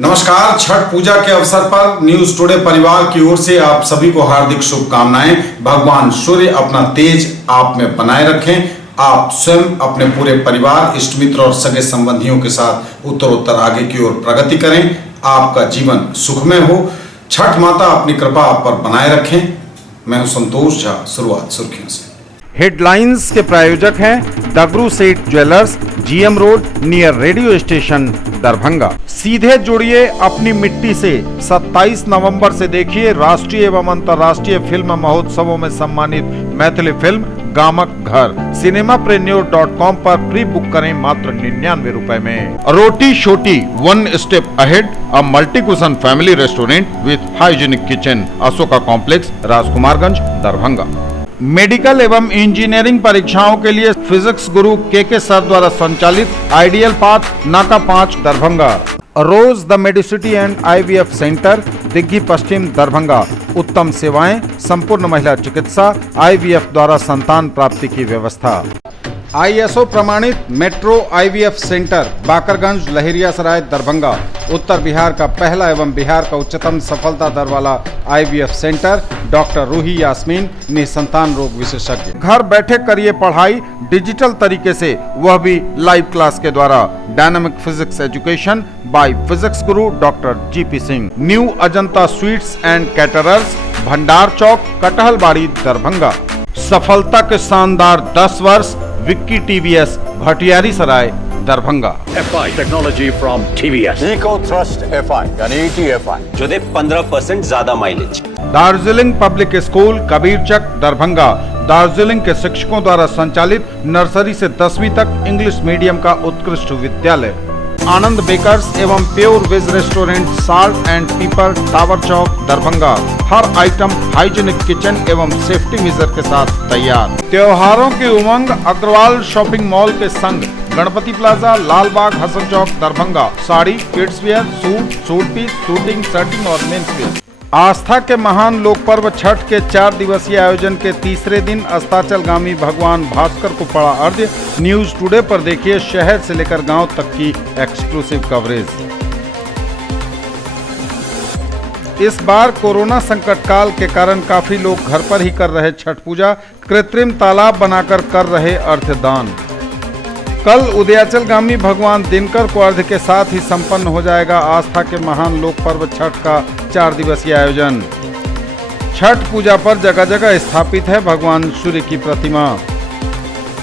नमस्कार। छठ पूजा के अवसर पर न्यूज टुडे परिवार की ओर से आप सभी को हार्दिक शुभकामनाएं। भगवान सूर्य अपना तेज आप में बनाए रखें। आप स्वयं, अपने पूरे परिवार, इष्ट मित्र और सगे संबंधियों के साथ उत्तरोत्तर आगे की ओर प्रगति करें। आपका जीवन सुखमय हो। छठ माता अपनी कृपा आप पर बनाए रखें। मैं हूं संतोष झा। शुरुआत सुर्खियों से। हेडलाइंस के प्रायोजक हैं दगरू सेठ jewellers, GM road, near radio station, Darbhanga. सीधे जुड़िए अपनी मिट्टी से। 27 नवंबर से देखिए राष्ट्रीय एवं अंतर्राष्ट्रीय फिल्म महोत्सवों में सम्मानित मैथिली फिल्म गामक घर। cinemaprennure.com पर प्री बुक करें मात्र 99 रुपए में। रोटी शोटी, one step ahead, a multi cushion family restaurant with hygienic kitchen, Ashoka complex, Rajkumarganj, Darbhanga. Medical एवं इंजीनियरिंग परीक्षाओं के लिए फिजिक्स गुरु के सर द्वारा संचालित आइडियल पाथ, नाका 5, Darbhanga. Rose the medicity and IVF centre, Digghi Pashchim, Darbhanga. उत्तम सेवाएं, संपूर्ण महिला चिकित्सा, IVF द्वारा संतान प्राप्ति की व्यवस्था। ISO प्रमाणित metro IVF centre, Bakarganj, Laheriasarai, Darbhanga. उत्तर बिहार का पहला एवं बिहार का उच्चतम सफलता दर वाला IVF centre. Doctor Roohi Yasmin, निसंतान रोग विशेषज्ञ। घर बैठे करिए पढ़ाई डिजिटल तरीके से, वह भी लाइव क्लास के द्वारा। Dynamic physics education by physics Guru doctor GP Singh. New Ajanta sweets and caterers, Bhandar Chowk, Kathalbari, Darbhanga. सफलता के शानदार 10 वर्ष, Vicky TVS, Bhatiyari Sarai, Darbhanga. FI technology from TVS, eco thrust FI यानी ETFI जो दे 15% ज्यादा mileage. Darjeeling public school, Kabirchak, Darbhanga. Darjeeling के शिक्षकों द्वारा संचालित नर्सरी से 10वीं तक इंग्लिश मीडियम का उत्कृष्ट विद्यालय। आनंद बेकर्स एवं pure veg restaurant, salt and pepper, tower Chowk, Darbhanga. हर आइटम हाइजीनिक किचन एवं सेफ्टी मेजर के साथ तैयार। त्योहारों की उमंग अग्रवाल शॉपिंग मॉल के संग, Ganpati plaza, Lalbagh, Hasan Chowk, Darbhanga. Sari, kids wear, suit piece, suiting, shirting और मेंस वेयर। आस्था के महान लोक पर्व छठ के 4 दिवसीय आयोजन के तीसरे दिन अस्ताचलगामी भगवान भास्कर को पड़ा अर्घ्य। न्यूज टुडे पर देखिए शहर से लेकर गांव तक की एक्सक्लूसिव कवरेज। इस बार कोरोना संकट काल के कारण काफी लोग घर पर ही कर रहे छठ पूजा। कृत्रिम तालाब बनाकर कर रहे अर्घ्यदान। कल उदयाचलगामी भगवान दिनकर को अर्घ्य के साथ ही संपन्न हो जाएगा आस्था के महान लोक पर्व छठ का 4 दिवसीय आयोजन। छठ पूजा पर जगह जगह स्थापित है भगवान सूर्य की प्रतिमा।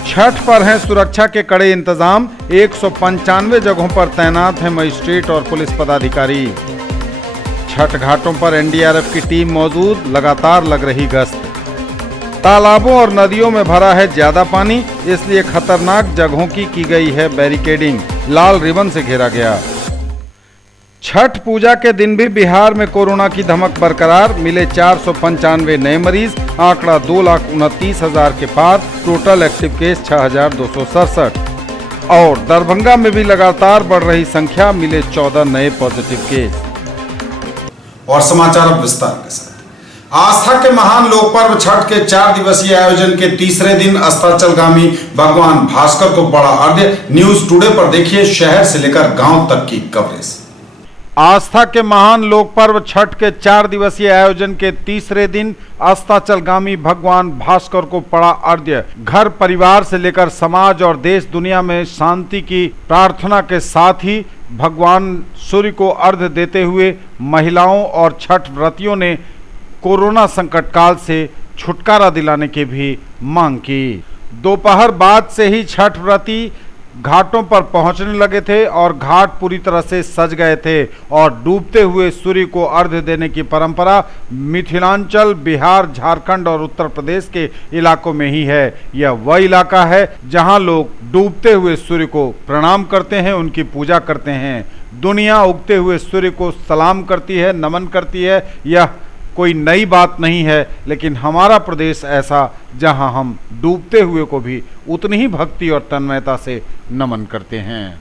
छठ पर है सुरक्षा के कड़े इंतजाम। 195 जगहों पर तैनात है मजिस्ट्रेट और पुलिस पदाधिकारी। छठ घाटों पर NDRF की टीम मौजूद, लगातार लग रही गश्त। तालाबों और नदियों में भरा है ज्यादा पानी, इसलिए खतरनाक जगहों की गई है बैरिकेडिंग। लाल रिबन से घेरा गया। छठ पूजा के दिन भी बिहार में कोरोना की धमक बरकरार। मिले 495 नए मरीज, आंकड़ा 2,29,000 के पार। Total active case 6,267। और दरभंगा में भी लगातार बढ़ रही संख्या, मिले 14 नए पॉजिटिव केस। और समाचार अब विस्तार के साथ। आस्था के महान लोक पर्व छठ के 4 दिवसीय आयोजन के तीसरे दिन अस्ताचलगामी भगवान भास्कर को पड़ा अर्घ्य। न्यूज टुडे पर देखिए शहर से लेकर गांव तक की कवरेज। आस्था के महान लोक पर्व छठ के 4 दिवसीय आयोजन के तीसरे दिन अस्ताचलगामी भगवान भास्कर को पड़ा अर्घ्य। घर परिवार से लेकर समाज और देश दुनिया में शांति की प्रार्थना के साथ ही भगवान सूर्य को अर्घ्य देते हुए महिलाओं और छठ व्रतियों ने कोरोना संकट काल से छुटकारा दिलाने की भी मांग की। दोपहर बाद से ही छठ व्रती घाटों पर पहुंचने लगे थे और घाट पूरी तरह से सज गए थे। और डूबते हुए सूर्य को अर्घ्य देने की परंपरा मिथिलांचल, बिहार, झारखंड और उत्तर प्रदेश के इलाकों में ही है। यह वह इलाका है जहां लोग डूबते हुए सूर्य को प्रणाम करते हैं, उनकी पूजा करते हैं। दुनिया उगते हुए सूर्य को सलाम करती है, नमन करती है। यह कोई नई बात नहीं है, लेकिन हमारा प्रदेश ऐसा जहां हम डूबते हुए को भी उतनी ही भक्ति और तन्मयता से नमन करते हैं।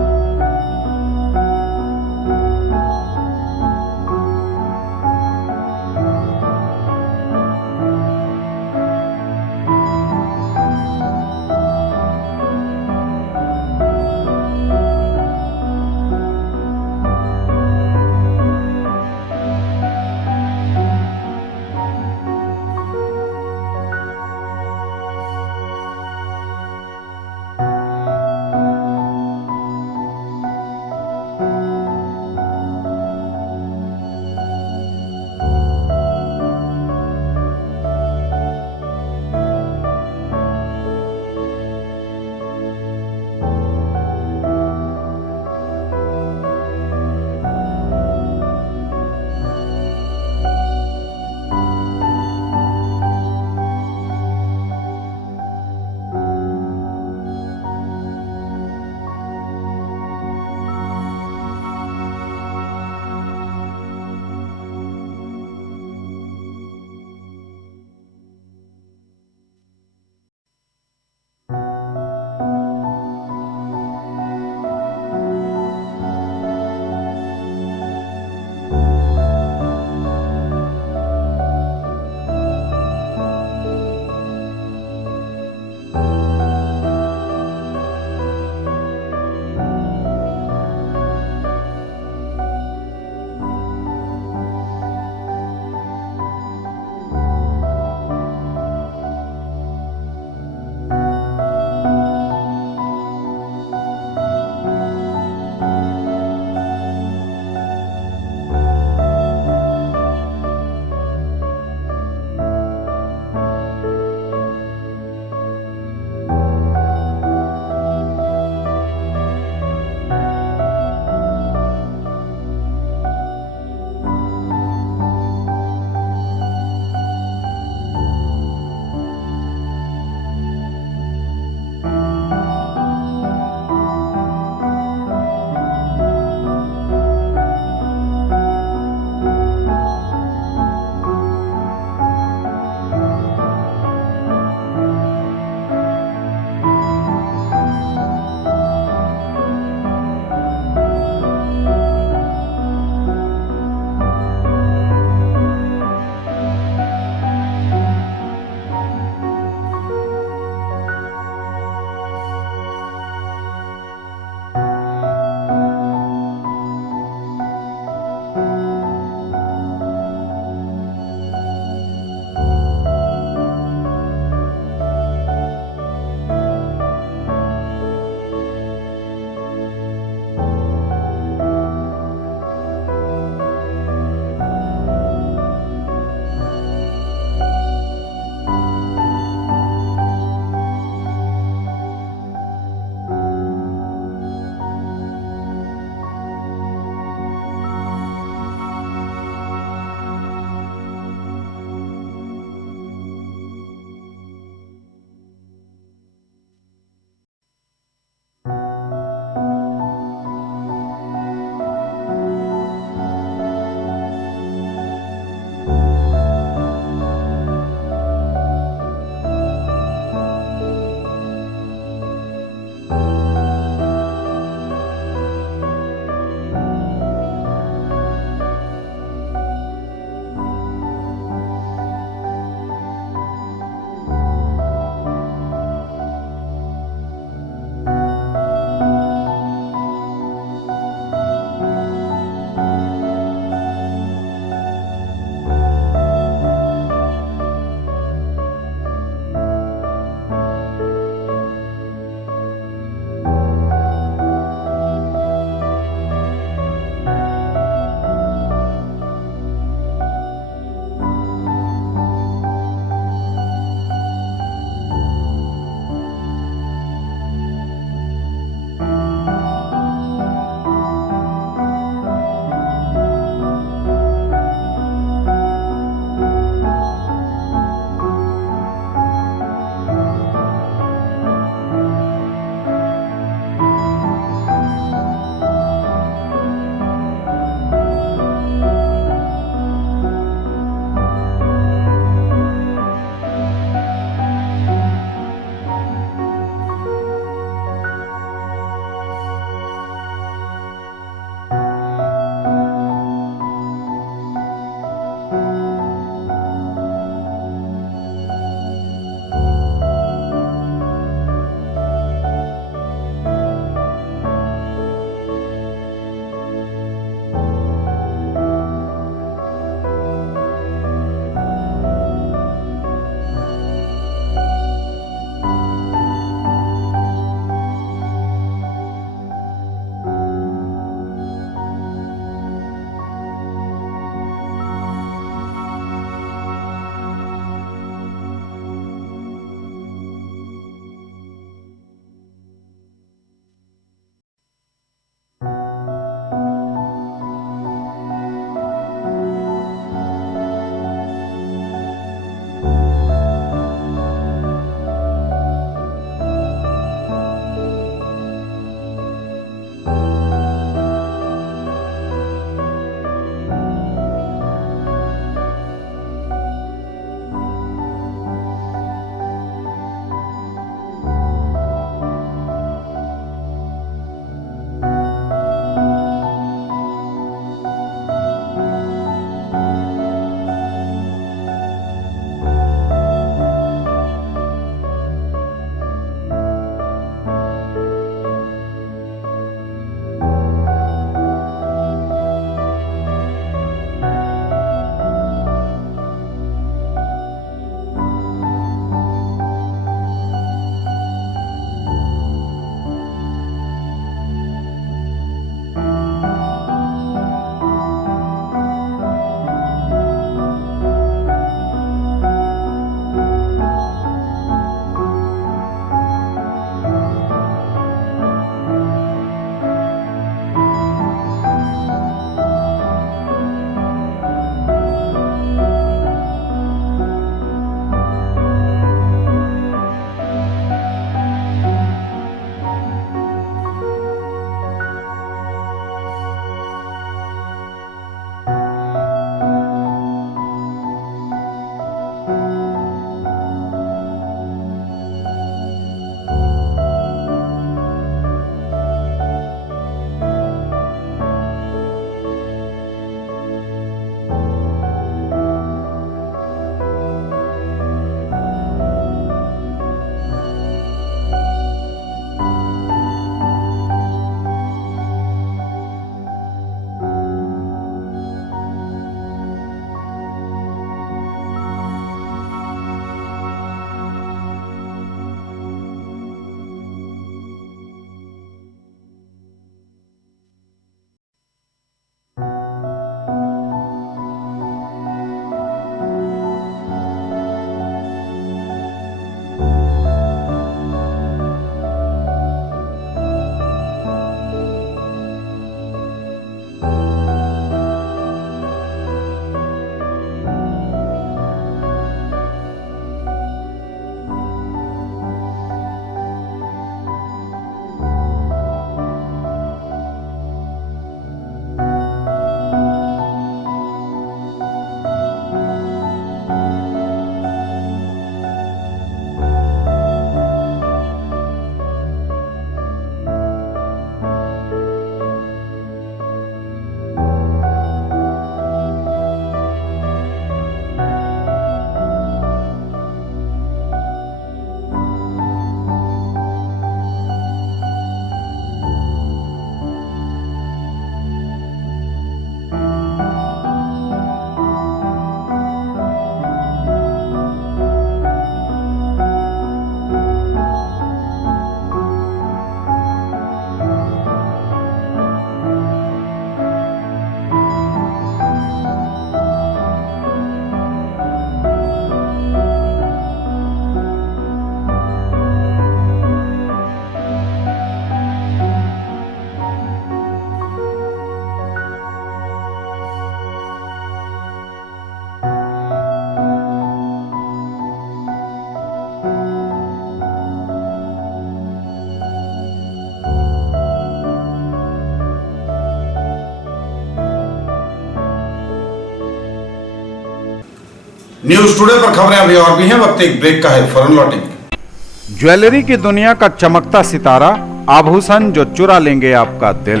न्यूज टुडे पर खबरें अभी और भी हैं, वक्त एक ब्रेक का है, फौरन लौटेंगे। ज्वेलरी की दुनिया का चमकता सितारा, आभूषण जो चुरा लेंगे आपका दिल।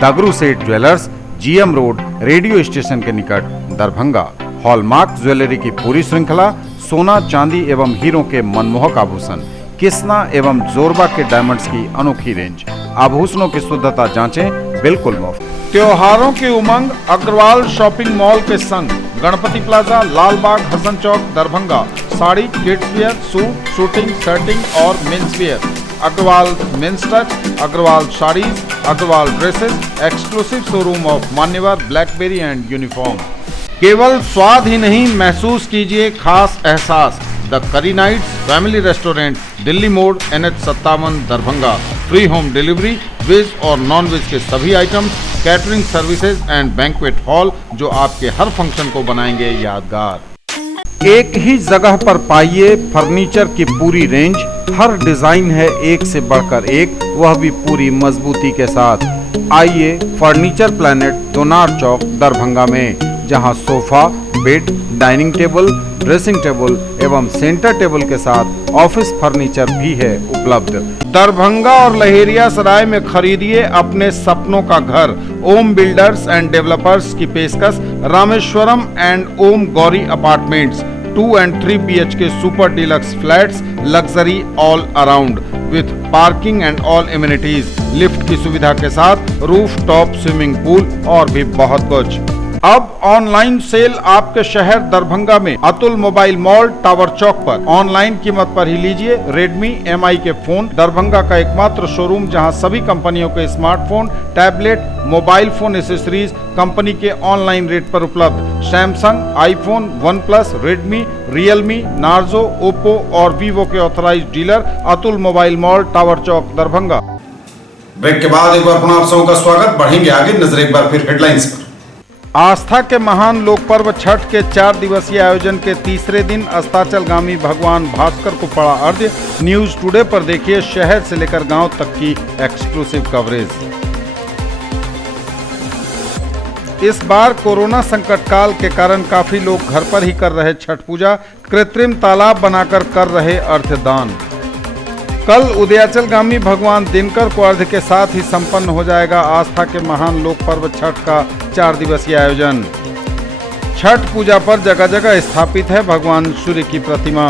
दगरू सेठ jewellers, GM road, radio station के निकट, दरभंगा। हॉलमार्क ज्वेलरी की पूरी श्रृंखला, सोना, चांदी एवं हीरों के मनमोहक आभूषण, किस्ना एवं जोरबा के डायमंड्स की अनोखी रेंज। आभूषणों की शुद्धता जांचें, बिल्कुल मुफ्त। त्योहारों की उमंग अग्रवाल शॉपिंग मॉल के संग, Ganpati plaza, Lalbagh, Hasan Chowk, Darbhanga. Sari, kids wear, suit, suiting, shirting और men's wear. Agarwal men's touch, Agarwal saris, Agarwal dresses, exclusive showroom of Manyavar Blackberry and uniform. केवल स्वाद ही नहीं, महसूस कीजिए खास एहसास। द करी nights family restaurant, Delhi Mor, NH57, Darbhanga. Free home delivery, veg और नॉन वेज के सभी items, catering services and banquet hall जो आपके हर फंक्शन को बनाएंगे यादगार। एक ही जगह पर पाइए फर्नीचर की पूरी रेंज। हर डिजाइन है एक से बढ़कर एक, वह भी पूरी मजबूती के साथ। आइए फर्नीचर प्लैनेट, दोनार चौक, दरभंगा में, जहां sofa, bed, dining table, dressing table एवं सेंटर टेबल के साथ ऑफिस फर्नीचर भी है उपलब्ध। दरभंगा और लहेरियासराय में खरीदिए अपने सपनों का घर। ओम बिल्डर्स एंड डेवलपर्स की पेशकश, Rameshwaram and Om Gauri apartments, 2 and 3 BHK super deluxe flats, luxury all around with parking and all amenities, lift की सुविधा के साथ, रूफ टॉप स्विमिंग पूल और भी बहुत कुछ। अब ऑनलाइन सेल आपके शहर दरभंगा में Atul mobile mall, tower Chowk पर। ऑनलाइन कीमत पर ही लीजिए Redmi MI के फोन। दरभंगा का एकमात्र शोरूम जहां सभी कंपनियों के smartphone, tablet, mobile phone accessories company के ऑनलाइन रेट पर उपलब्ध। Samsung, iPhone, OnePlus, Redmi, Realme, Narzo, Oppo और Vivo के authorised dealer Atul mobile mall, tower Chowk, Darbhanga. Break के बाद एक बार पुनः आप सबों का स्वागत। बढ़ेंगे आगे, नजर एक बार फिर हेडलाइंस पर। आस्था के महान लोक पर्व छठ के 4 दिवसीय आयोजन के तीसरे दिन अस्ताचलगामी भगवान भास्कर को पड़ा अर्घ्य। न्यूज टुडे पर देखिए शहर से लेकर गांव तक की एक्सक्लूसिव कवरेज। इस बार कोरोना संकट काल के कारण काफी लोग घर पर ही कर रहे छठ पूजा, कृत्रिम तालाब बनाकर कर रहे अर्घ्यदान। कल उदयाचलगामी भगवान दिनकर को अर्घ्य के साथ ही संपन्न हो जाएगा आस्था के महान लोक पर्व छठ का 4 दिवसीय आयोजन। छठ पूजा पर जगह जगह स्थापित है भगवान सूर्य की प्रतिमा।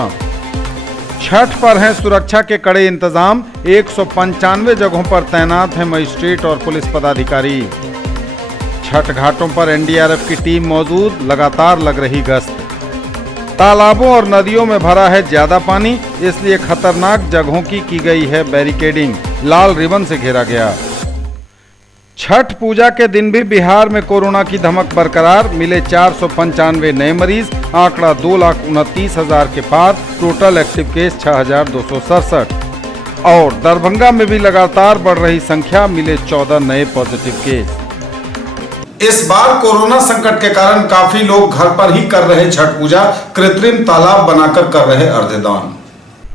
छठ पर है सुरक्षा के कड़े इंतजाम, 195 जगहों पर तैनात है मजिस्ट्रेट और पुलिस पदाधिकारी। छठ घाटों पर NDRF की टीम मौजूद, लगातार लग रही गश्त। तालाबों और नदियों में भरा है ज्यादा पानी, इसलिए खतरनाक जगहों की गई है बैरिकेडिंग, लाल रिबन से घेरा गया। छठ पूजा के दिन भी बिहार में कोरोना की धमक बरकरार, मिले 495 नए मरीज, आंकड़ा 2,29,000 के पार, टोटल एक्टिव केस 6,267। और दरभंगा में भी लगातार बढ़ रही संख्या, मिले 14 नए पॉजिटिव केस। इस बार कोरोना संकट के कारण काफी लोग घर पर ही कर रहे छठ पूजा, कृत्रिम तालाब बनाकर कर रहे अर्घ्यदान।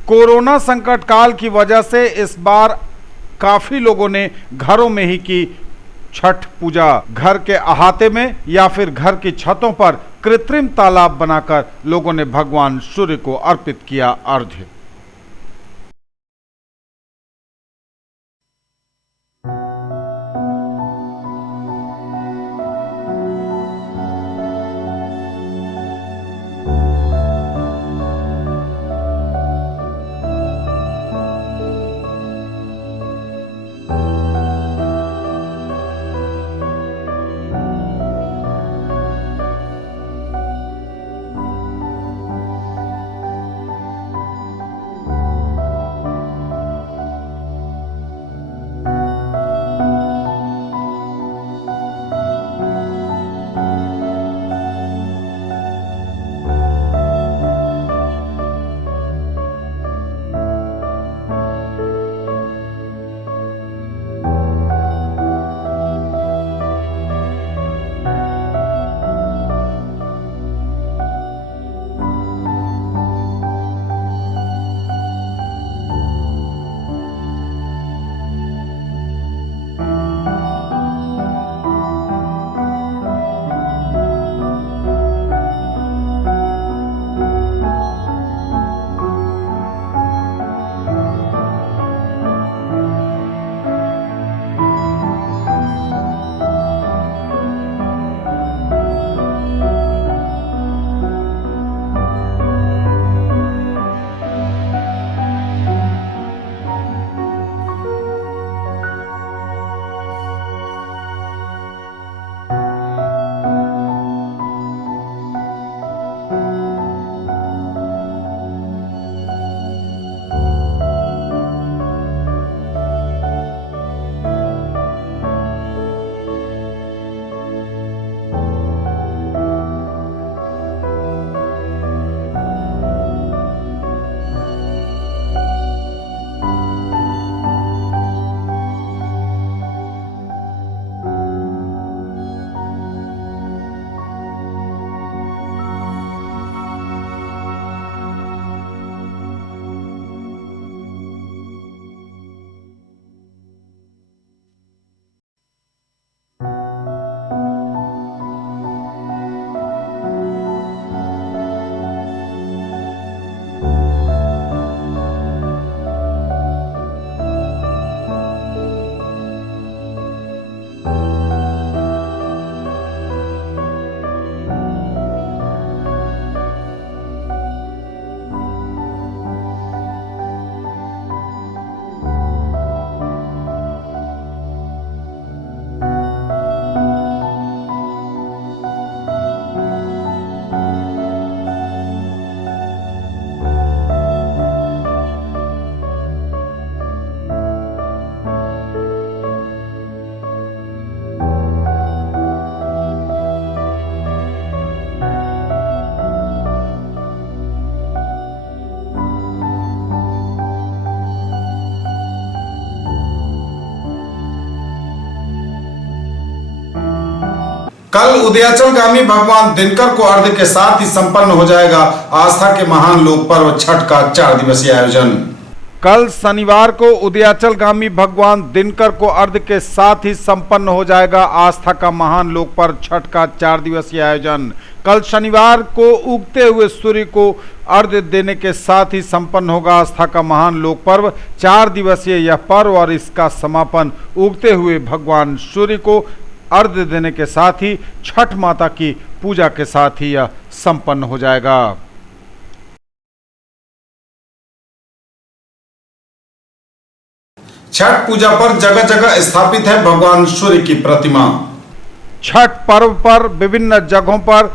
कोरोना संकट काल की वजह से इस बार काफी लोगों ने घरों में ही की छठ पूजा। घर के अहाते में या फिर घर की छतों पर कृत्रिम तालाब बनाकर लोगों ने भगवान सूर्य को अर्पित किया अर्घ्य। कल उदयाचलगामी भगवान दिनकर को अर्घ्य के साथ ही संपन्न हो जाएगा आस्था के महान लोक पर्व छठ का 4 दिवसीय आयोजन। कल शनिवार को उदयाचलगामी भगवान दिनकर को अर्घ्य के साथ ही संपन्न हो जाएगा आस्था का महान लोक पर्व छठ का 4 दिवसीय आयोजन। कल शनिवार को उगते हुए सूर्य को अर्घ्य देने के साथ ही संपन्न होगा आस्था का महान लोक पर्व 4 दिवसीय यह पर्व और इसका समापन उगते हुए भगवान सूर्य को अर्घ्य देने के साथ ही छठ माता की पूजा के साथ ही यह संपन्न हो जाएगा। छठ पूजा पर जगह जगह स्थापित है भगवान सूर्य की प्रतिमा। छठ पर्व पर विभिन्न जगहों पर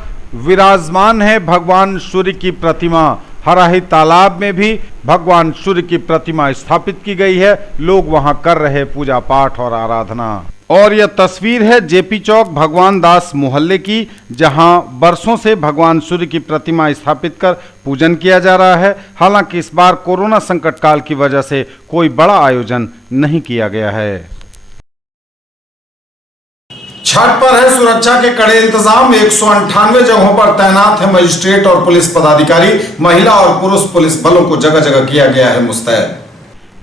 विराजमान है भगवान सूर्य की प्रतिमा। हराही तालाब में भी भगवान सूर्य की प्रतिमा स्थापित की गई है। लोग वहां कर रहे पूजा पाठ और आराधना। और यह तस्वीर है जेपी चौक भगवान दास मोहल्ले की, जहां बरसों से भगवान सूर्य की प्रतिमा स्थापित कर पूजन किया जा रहा है। हालांकि इस बार कोरोना संकट काल की वजह से कोई बड़ा आयोजन नहीं किया गया है। छठ पर है सुरक्षा के कड़े इंतजाम। 198 जगहों पर तैनात है मजिस्ट्रेट और पुलिस पदाधिकारी। महिला और पुरुष पुलिस बलों को जगह जगह किया गया है मुस्तैद।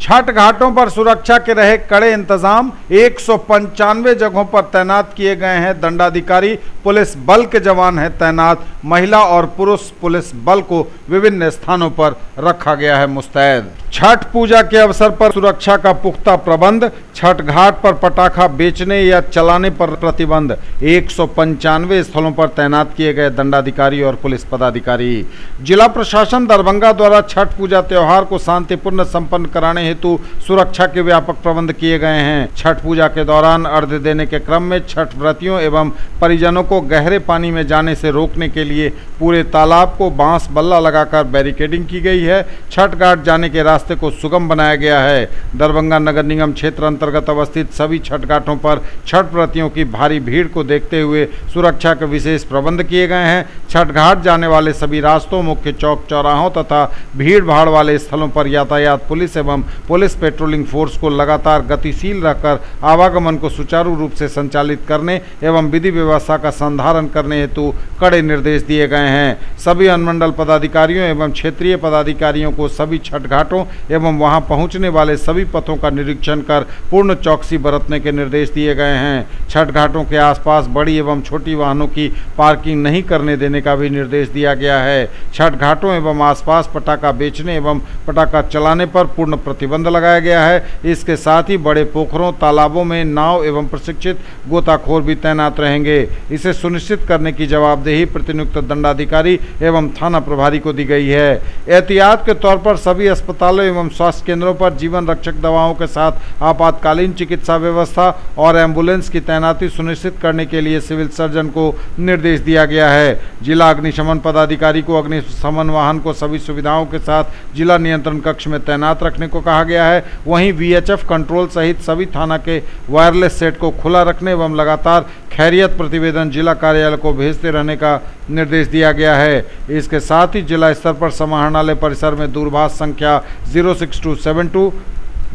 छठ घाटों पर सुरक्षा के रहे कड़े इंतजाम। 195 जगहों पर तैनात किए गए हैं दंडाधिकारी। पुलिस बल के जवान हैं तैनात। महिला और पुरुष पुलिस बल को विभिन्न स्थानों पर रखा गया है मुस्तैद। छठ पूजा के अवसर पर सुरक्षा का पुख्ता प्रबंध। छठ घाट पर पटाखा बेचने या चलाने पर प्रतिबंध। 195 स्थलों पर तैनात किए गए दंडाधिकारी और पुलिस पदाधिकारी। जिला प्रशासन दरभंगा द्वारा छठ पूजा त्योहार को शांतिपूर्ण संपन्न कराने हेतु सुरक्षा के व्यापक प्रबंध किए गए हैं। छठ पूजा के दौरान अर्घ्य देने के क्रम में छठ व्रतियों एवं परिजनों को गहरे पानी में जाने से रोकने के लिए पूरे तालाब को बांस बल्ला लगाकर बैरिकेडिंग की गई है। छठ घाट जाने के रास्ते को सुगम बनाया गया है। दरभंगा नगर निगम क्षेत्र अंतर्गत अवस्थित सभी छठ घाटों पर छठ व्रतियों की भारी भीड़ को देखते हुए सुरक्षा के विशेष प्रबंध किए गए हैं। छठ घाट जाने वाले सभी रास्तों, मुख्य चौक चौराहों तथा भीड़ भाड़ वाले स्थलों पर यातायात पुलिस एवं पुलिस पेट्रोलिंग फोर्स को लगातार गतिशील रहकर आवागमन को सुचारू रूप से संचालित करने एवं विधि व्यवस्था का संधारण करने हेतु कड़े निर्देश दिए गए हैं। सभी अनुमंडल पदाधिकारियों एवं क्षेत्रीय पदाधिकारियों को सभी छठ घाटों एवं वहां पहुंचने वाले सभी पथों का निरीक्षण कर पूर्ण चौकसी बरतने के निर्देश दिए गए हैं। छठ घाटों के आसपास बड़ी एवं छोटी वाहनों की पार्किंग नहीं करने देने का भी निर्देश दिया गया है। छठ घाटों एवं आसपास पटाखा बेचने एवं पटाखा चलाने पर पूर्ण प्रतिबंध लगाया गया है। इसके साथ ही बड़े पोखरों, तालाबों में नाव एवं प्रशिक्षित गोताखोर भी तैनात रहेंगे। इसे सुनिश्चित करने की जवाबदेही प्रतिनियुक्त दंडाधिकारी एवं थाना प्रभारी को दी गई है। एहतियात के तौर पर सभी अस्पतालों एवं स्वास्थ्य केंद्रों पर जीवन रक्षक दवाओं के साथ आपातकालीन चिकित्सा व्यवस्था और एम्बुलेंस की तैनाती सुनिश्चित करने के लिए सिविल सर्जन को निर्देश दिया गया है। जिला अग्निशमन पदाधिकारी को अग्निशमन वाहन को सभी सुविधाओं के साथ जिला नियंत्रण कक्ष में तैनात रखने को कहा गया है। वहीं VHF कंट्रोल सहित सभी थाना के वायरलेस सेट को खुला रखने एवं लगातार खैरियत प्रतिवेदन जिला कार्यालय को भेजते रहने का निर्देश दिया गया है। इसके साथ ही जिला स्तर पर समाहरणालय परिसर में दूरभाष संख्या 06272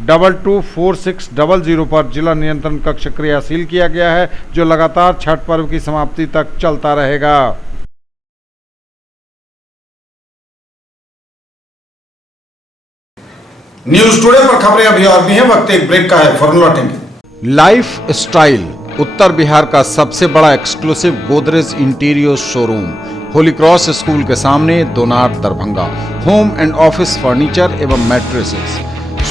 224600 पर जिला नियंत्रण कक्ष क्रियाशील किया गया है, जो लगातार छठ पर्व की समाप्ति तक चलता रहेगा। न्यूज टुडे पर खबरें अभी और भी हैं, वक्त एक ब्रेक का है, फौरन लौटेंगे। लाइफ स्टाइल उत्तर बिहार का सबसे बड़ा exclusive Godrej interior showroom, holy cross school के सामने, Donar, Darbhanga. Home and office furniture एवं mattresses,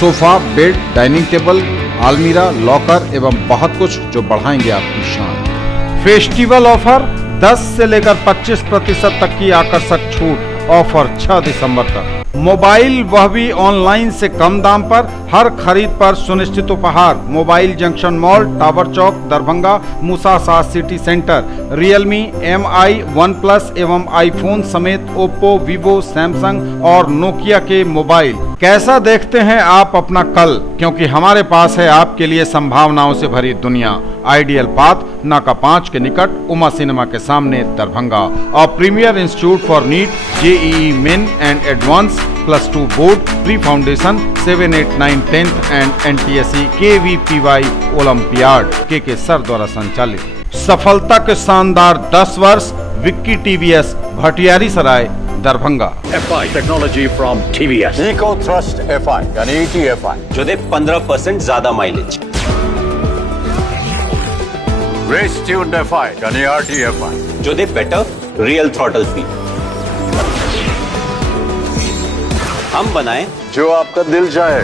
sofa, bed, dining table, आलमीरा, लॉकर एवं बहुत कुछ जो बढ़ाएंगे आपकी शान। फेस्टिवल ऑफर 10 से लेकर 25% तक की आकर्षक छूट। ऑफर 6 दिसंबर तक। मोबाइल वह भी ऑनलाइन से कम दाम पर। हर खरीद पर सुनिश्चित उपहार। Mobile junction mall, tower Chowk, Darbhanga, मूसा सास city centre. Realme, MI, OnePlus एवं आईफोन समेत ओप्पो, वीवो, सैमसंग और नोकिया के मोबाइल। कैसा देखते हैं आप अपना कल, क्योंकि हमारे पास है आपके लिए संभावनाओं से भरी दुनिया। आइडियल पाथ, नाका 5 के निकट, उमा सिनेमा के सामने, दरभंगा। और premier institute for NEET, JEE main and advance, +2 board, pre foundation, 7, 8, 9, 10th एंड NTSE KVPY ओलंपियाड के सर द्वारा संचालित। सफलता के शानदार 10 वर्ष Vicky TVS Bhatiyari Sarai Darbhanga. FI technology from TVS. Eco Thrust FI यानी ETFI, जो दे 15% ज्यादा माइलेज। Race Tuned FI यानी RTFI, जो दे बेटर रियल थ्रॉटल फील। हम बनाए जो आपका दिल चाहे।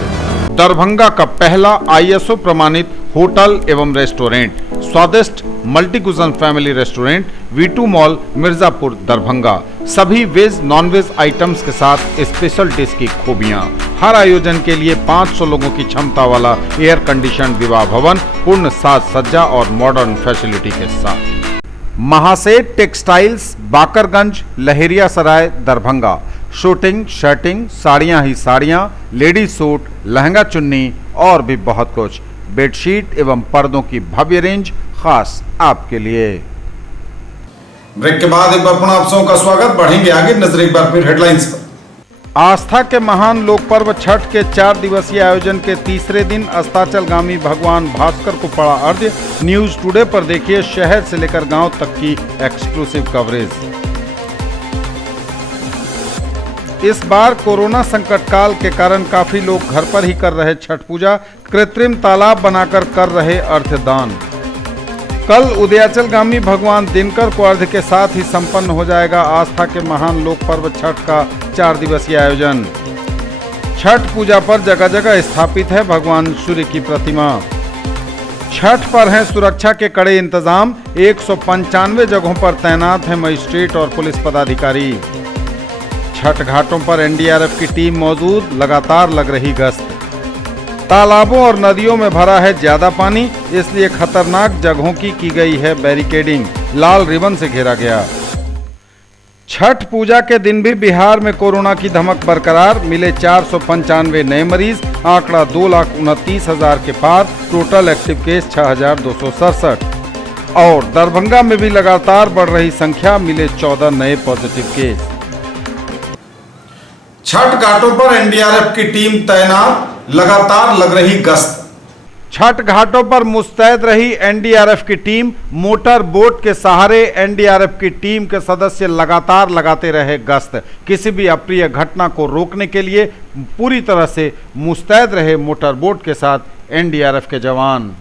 दरभंगा का पहला ISO प्रमाणित होटल एवं रेस्टोरेंट स्वादिष्ट multi cuisine family restaurant V2 mall Mirzapur Darbhanga. सभी वेज नॉन वेज आइटम्स के साथ स्पेशल डिश की खूबियां। हर आयोजन के लिए 500 लोगों की क्षमता वाला एयर कंडीशन विवाह भवन पूर्ण साज सज्जा और मॉडर्न फैसिलिटी के साथ। Mahaseth textiles Bakarganj Laheria Sarai Darbhanga. Shooting shirting साड़ियां ही साड़ियां, लेडीज सूट, लहंगा चुन्नी और भी बहुत कुछ। बेडशीट एवं पर्दों की भव्य रेंज खास आपके लिए। ब्रेक के बाद एक बार पुनः आप सबों का स्वागत। बढ़ेंगे आगे, नजर एक बार फिर हेडलाइंस पर। आस्था के महान लोक पर्व छठ के 4 दिवसीय आयोजन के तीसरे दिन अस्ताचलगामी भगवान भास्कर को पड़ा अर्घ्य। न्यूज टुडे पर देखिए शहर से लेकर गांव तक की एक्सक्लूसिव कवरेज। इस बार कोरोना संकट काल के कारण काफी लोग घर पर ही कर रहे छठ पूजा, कृत्रिम तालाब बनाकर कर रहे अर्घ्यदान। कल उदयाचलगामी भगवान दिनकर को अर्घ्य के साथ ही संपन्न हो जाएगा आस्था के महान लोक पर्व छठ का 4 दिवसीय आयोजन। छठ पूजा पर जगह जगह स्थापित है भगवान सूर्य की प्रतिमा। छठ पर है सुरक्षा के कड़े इंतजाम। 195 जगहों पर तैनात है मजिस्ट्रेट और पुलिस पदाधिकारी। छठ घाटों पर एनडीआरएफ की टीम मौजूद, लगातार लग रही गश्त। तालाबों और नदियों में भरा है ज्यादा पानी, इसलिए खतरनाक जगहों की गई है बैरिकेडिंग। लाल रिबन से घेरा गया। छठ पूजा के दिन भी बिहार में कोरोना की धमक बरकरार। मिले 495 नए मरीज, आंकड़ा 2,29,000 के पार। Total active case 6,267। और दरभंगा में भी लगातार बढ़ रही संख्या, मिले 14 नए पॉजिटिव केस। छठ घाटों पर एनडीआरएफ की टीम तैनात, लगातार लग रही गश्त। छठ घाटों पर मुस्तैद रही एनडीआरएफ की टीम। मोटर बोट के सहारे एनडीआरएफ की टीम के सदस्य लगातार लगाते रहे गश्त। किसी भी अप्रिय घटना को रोकने के लिए पूरी तरह से मुस्तैद रहे मोटर बोट के साथ एनडीआरएफ के जवान।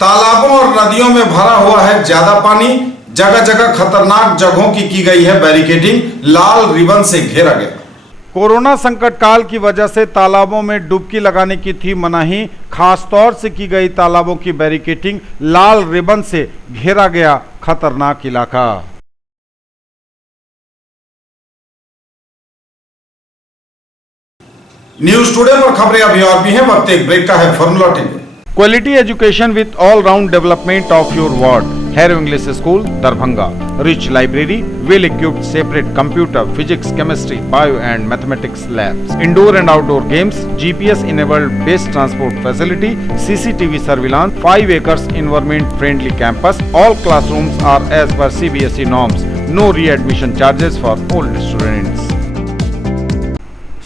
तालाबों और नदियों में भरा हुआ है ज्यादा पानी, जगह जगह खतरनाक जगहों की गई है बैरिकेडिंग। लाल रिबन से घेरा गया। कोरोना संकट काल की वजह से तालाबों में डुबकी लगाने की थी मनाही। खास तौर से की गई तालाबों की बैरिकेडिंग। लाल रिबन से घेरा गया खतरनाक इलाका। न्यूज टुडे पर खबरें अभी और भी हैं, वक्त एक ब्रेक का है, formula TV. Quality education with all-round development of your ward. Harrow English School, Darbhanga. Rich library, well-equipped separate computer, physics, chemistry, bio and mathematics labs. Indoor and outdoor games, GPS-enabled base transport facility, CCTV surveillance, 5 acres environment-friendly campus. All classrooms are as per CBSE norms. No re-admission charges for old students.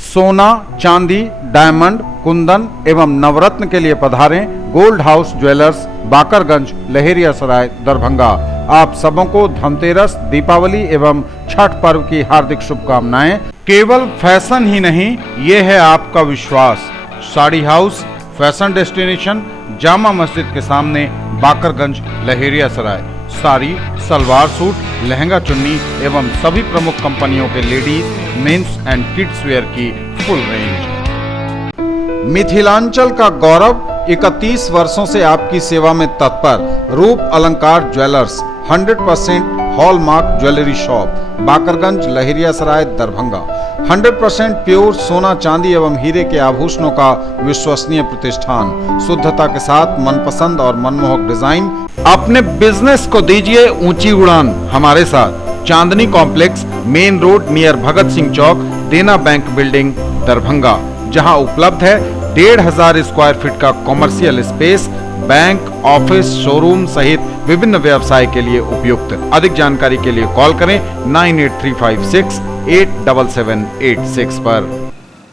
सोना, चांदी, diamond, Kundan एवं नवरत्न के लिए पधारें gold house jewellers, Bakarganj, Laheria Sarai, Darbhanga. आप सबों को धनतेरस, दीपावली एवं छठ पर्व की हार्दिक शुभकामनाएं। केवल फैशन ही नहीं, ये है आपका विश्वास। Sari house, fashion destination, Jama Masjid के सामने, बाकरगंज, लहेरिया सराय। साड़ी, सलवार सूट, लहंगा चुन्नी एवं सभी प्रमुख कंपनियों के ladies, mens and kids wear की फुल रेंज। मिथिलांचल का गौरव 31 वर्षों से आपकी सेवा में तत्पर रूप अलंकार jewellers 100% hallmark jewellery shop, Bakarganj, Laheriasarai, Darbhanga. 100% pure सोना, चांदी एवं हीरे के आभूषणों का विश्वसनीय प्रतिष्ठान, शुद्धता के साथ मनपसंद और मनमोहक डिजाइन। अपने बिजनेस को दीजिए ऊंची उड़ान हमारे साथ। चांदनी complex, main road near Bhagat Singh चौक, देना बैंक बिल्डिंग, दरभंगा, जहां उपलब्ध है 1500 स्क्वायर फीट का commercial space, bank, office, showroom सहित विभिन्न व्यवसाय के लिए उपयुक्त। अधिक जानकारी के लिए कॉल करें 9835687786 पर।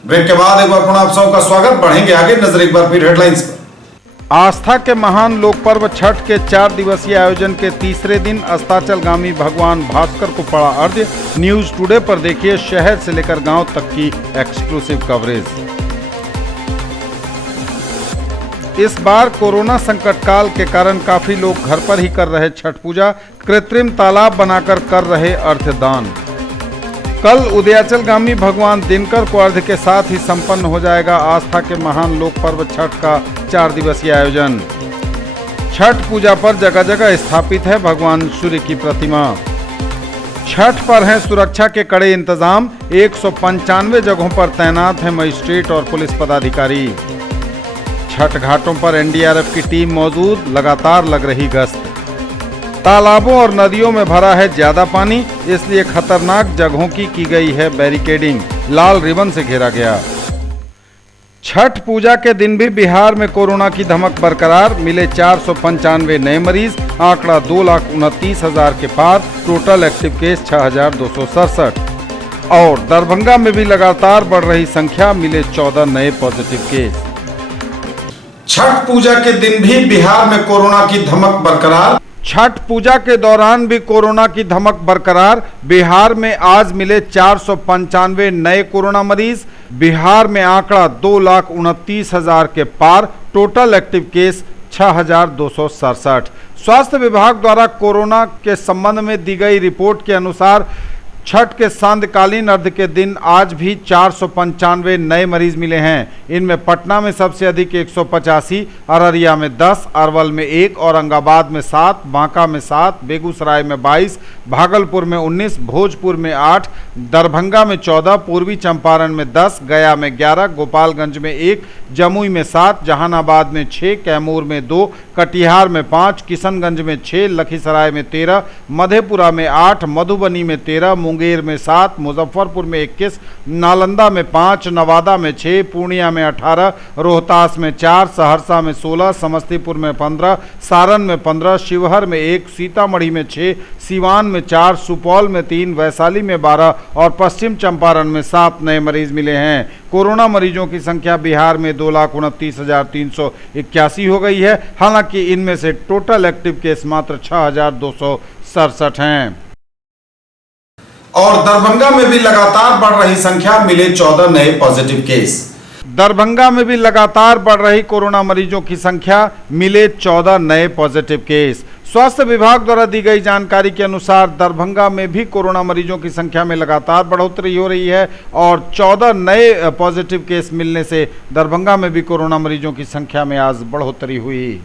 ब्रेक के बाद एक बार पुनः आप सबका स्वागत। बढ़ेंगे आगे, नजर एक बार फिर हेडलाइंस पर। आस्था के महान लोक पर्व छठ के 4 दिवसीय आयोजन के तीसरे दिन अस्ताचलगामी भगवान भास्कर को पड़ा अर्घ्य। न्यूज टुडे पर देखिए शहर से लेकर गांव तक की एक्सक्लूसिव कवरेज। इस बार कोरोना संकट काल के कारण काफी लोग घर पर ही कर रहे छठ पूजा, कृत्रिम तालाब बनाकर कर रहे अर्घ्यदान। कल उदयाचलगामी भगवान दिनकर को अर्घ्य के साथ ही संपन्न हो जाएगा आस्था के महान लोक पर्व छठ का 4 दिवसीय आयोजन। छठ पूजा पर जगह जगह स्थापित है भगवान सूर्य की प्रतिमा। छठ पर है सुरक्षा के कड़े इंतजाम, 195 जगहों पर तैनात है मजिस्ट्रेट और पुलिस पदाधिकारी। छठ घाटों पर एनडीआरएफ की टीम मौजूद, लगातार लग रही गश्त। तालाबों और नदियों में भरा है ज्यादा पानी, इसलिए खतरनाक जगहों की गई है बैरिकेडिंग, लाल रिबन से घेरा गया। छठ पूजा के दिन भी बिहार में कोरोना की धमक बरकरार, मिले 495 नए मरीज, आंकड़ा 2,29,000 के पार, टोटल एक्टिव केस 6,267। और दरभंगा में भी लगातार बढ़ रही संख्या, मिले 14 नए पॉजिटिव केस। छठ पूजा के दिन भी बिहार में कोरोना की धमक बरकरार। छठ पूजा के दौरान भी कोरोना की धमक बरकरार, बिहार में आज मिले 495 नए कोरोना मरीज, बिहार में आंकड़ा 2,29,000 के पार, टोटल एक्टिव केस 6,267। स्वास्थ्य विभाग द्वारा कोरोना के संबंध में दी गई रिपोर्ट के अनुसार छठ के सांध्यकालीन अर्घ्य के दिन आज भी 495 नए मरीज मिले हैं। इनमें पटना में सबसे अधिक 185, अररिया में 10, अरवल में 1, औरंगाबाद में 7, बांका में 7, बेगूसराय में 22, भागलपुर में 19, भोजपुर में 8, दरभंगा में 14, पूर्वी चंपारण में 10, गया में 11, गोपालगंज में 1, जमुई में 7, जहानाबाद में 6, कैमूर में 2, कटिहार में 5, किशनगंज में 6, लखीसराय में 13, मधेपुरा में 8, मधुबनी में 13, मुंगेर में 7, मुजफ्फरपुर में 21, नालंदा में 5, नवादा में 6, पूर्णिया में 18, रोहतास में 4, सहरसा में 16, समस्तीपुर में 15, सारण में 15, शिवहर में 1, सीतामढ़ी में 6, सीवान में 4, सुपौल में 3, वैशाली में 12 और पश्चिम चंपारण में 7 नए मरीज मिले हैं। कोरोना मरीजों की संख्या बिहार में 2,29,381 हो गई है। हालांकि इनमें से टोटल एक्टिव केस मात्र 6,267 हैं। और दरभंगा में भी लगातार बढ़ रही संख्या, मिले 14 नए पॉजिटिव केस। दरभंगा में भी लगातार बढ़ रही कोरोना मरीजों की संख्या, मिले 14 नए पॉजिटिव केस। स्वास्थ्य विभाग द्वारा दी गई जानकारी के अनुसार दरभंगा में भी कोरोना मरीजों की संख्या में लगातार बढ़ोतरी हो रही है और 14 नए पॉजिटिव केस मिलने से दरभंगा में भी कोरोना मरीजों की संख्या में आज बढ़ोतरी हुई।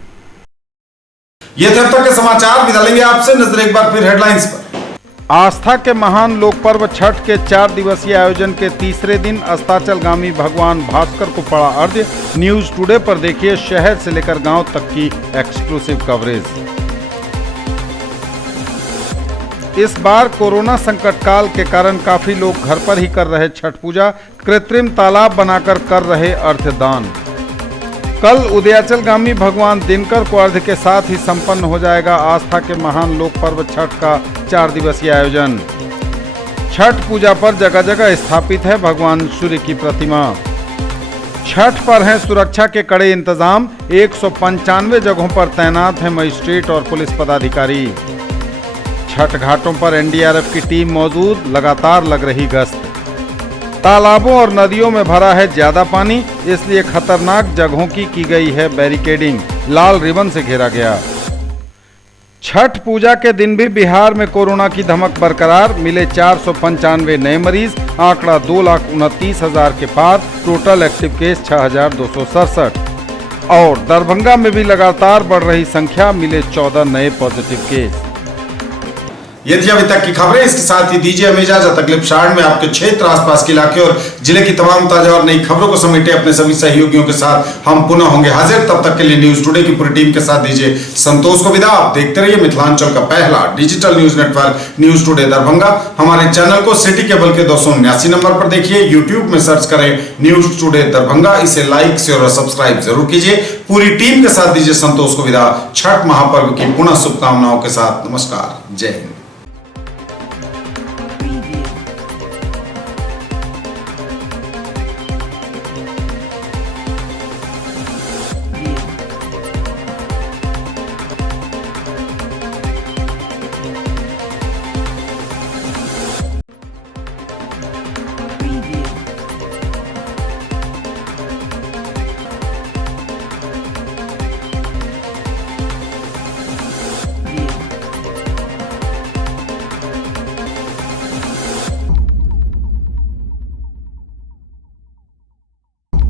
ये थे अब तक के समाचार। विदा लेंगे आपसे, नजर एक बार फिर हेडलाइंस पर। आस्था के महान लोक पर्व छठ के 4 दिवसीय आयोजन के तीसरे दिन अस्ताचलगामी भगवान भास्कर को पड़ा अर्घ्य। न्यूज टुडे पर देखिए शहर से लेकर गांव तक की एक्सक्लूसिव कवरेज। इस बार कोरोना संकट काल के कारण काफी लोग घर पर ही कर रहे छठ पूजा, कृत्रिम तालाब बनाकर कर रहे अर्घ्यदान। कल उदयाचलगामी भगवान दिनकर को अर्घ्य के साथ ही संपन्न हो जाएगा आस्था के महान लोक पर्व छठ का 4 दिवसीय आयोजन। छठ पूजा पर जगह जगह स्थापित है भगवान सूर्य की प्रतिमा। छठ पर है सुरक्षा के कड़े इंतजाम, 195 जगहों पर तैनात है मजिस्ट्रेट और पुलिस पदाधिकारी। छठ घाटों पर एनडीआरएफ की टीम मौजूद, लगातार लग रही गश्त। तालाबों और नदियों में भरा है ज्यादा पानी, इसलिए खतरनाक जगहों की गई है बैरिकेडिंग, लाल रिबन से घेरा गया। छठ पूजा के दिन भी बिहार में कोरोना की धमक बरकरार, मिले 495 नए मरीज, आंकड़ा 2,29,000 के पार, टोटल एक्टिव केस 6,267। और दरभंगा में भी लगातार बढ़ रही संख्या, मिले 14 नए पॉजिटिव केस। ये थी अभी तक की खबरें। इसके साथ ही दीजिए हमें इजाजत। अगले एपिसोड में आपके क्षेत्र, आसपास के इलाके और जिले की तमाम ताजा और नई खबरों को समेटे अपने सभी सहयोगियों के साथ हम पुनः होंगे हाजिर। तब तक के लिए न्यूज टुडे की पूरी टीम के साथ दीजिए संतोष को विदा। आप देखते रहिए मिथिलांचल का पहला digital news network news today Darbhanga. हमारे चैनल को सिटी केबल के 279 नंबर पर देखिए। यूट्यूब में सर्च करें न्यूज टुडे दरभंगा। इसे लाइक, शेयर और सब्सक्राइब जरूर कीजिए। पूरी टीम के साथ दीजिए संतोष को विदा। छठ महापर्व की पुनः शुभकामनाओं के साथ नमस्कार। जय हिंद।